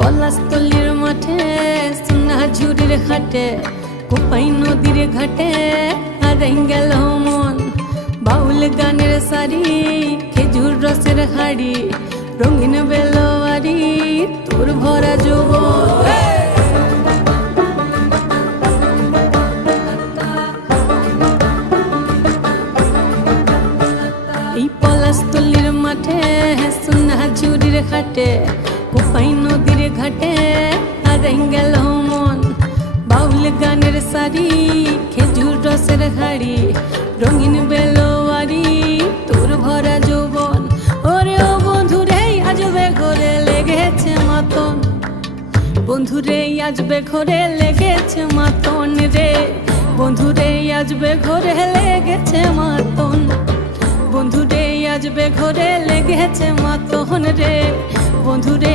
পলাশতলির মাঠে সোনাঝুরির ঘাটে কোপাই নদীর ঘাটে হারাই গেল মন। বাউল গানের শাড়ি খেজুর রসের হাড়ি রঙিন বেলোয়ারি তোর ভরা যৌবন। এই পলাশতলির মাঠে সোনাঝুরির ঘাটে কোপাই নদীর ঘাটে হারাই গেল মন। বাউল গানের শাড়ি খেজুর রসের হাড়ি রঙিন বেলোয়ারি তোর ভরা যৌবন। ওরে ও বন্ধুরে আজবে ঘরে লেগেছে মাতন, বন্ধুরে আজবে ঘরে লেগেছে মাতন রে, বন্ধুরে আজবে ঘরে লেগেছে মাতন, বন্ধুরে আজবে ঘরে লেগেছে মাতন রে, বন্ধুরে